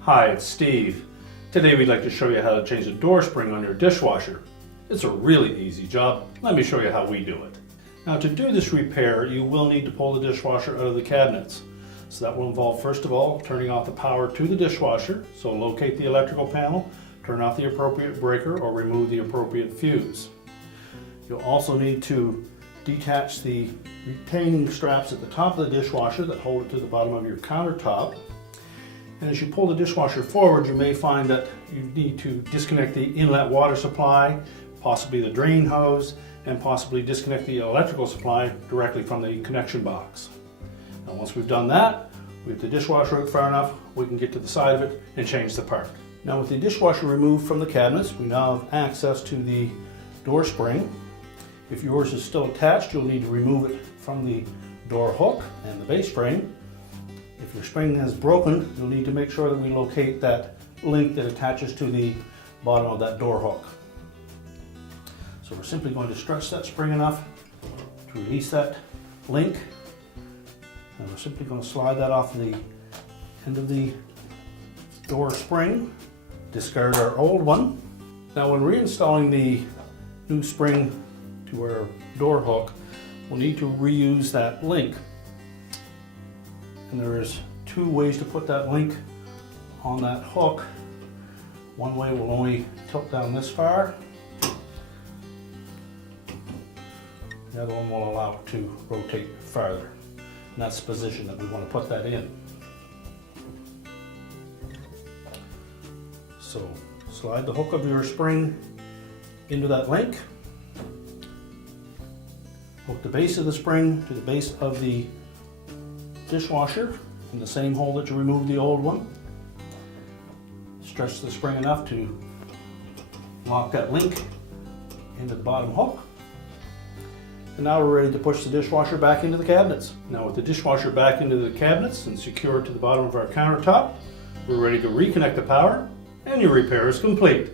Hi, it's Steve. Today we'd like to show you how to change the door spring on your dishwasher. It's a really easy job. Let me show you how we do it. Now, to do this repair, you will need to pull the dishwasher out of the cabinets. So that will involve, first of all, turning off the power to the dishwasher. So locate the electrical panel, turn off the appropriate breaker, or remove the appropriate fuse. You'll also need to detach the retaining straps at the top of the dishwasher that hold it to the bottom of your countertop. And as you pull the dishwasher forward, you may find that you need to disconnect the inlet water supply, possibly the drain hose, and possibly disconnect the electrical supply directly from the connection box. Now, once we've done that, with the dishwasher out far enough, we can get to the side of it and change the part. Now, with the dishwasher removed from the cabinets, we now have access to the door spring. If yours is still attached, you'll need to remove it from the door hook and the base frame. If your spring is broken, you'll need to make sure that we locate that link that attaches to the bottom of that door hook. So we're simply going to stretch that spring enough to release that link. And we're simply going to slide that off the end of the door spring, discard our old one. Now, when reinstalling the new spring to our door hook, we'll need to reuse that link. And there's two ways to put that link on that hook. One way will only tilt down this far. The other one will allow it to rotate farther. And that's the position that we want to put that in. So slide the hook of your spring into that link. Hook the base of the spring to the base of the dishwasher in the same hole that you removed the old one. Stretch the spring enough to lock that link into the bottom hook. And now we're ready to push the dishwasher back into the cabinets. Now, with the dishwasher back into the cabinets and secured to the bottom of our countertop, we're ready to reconnect the power, and your repair is complete.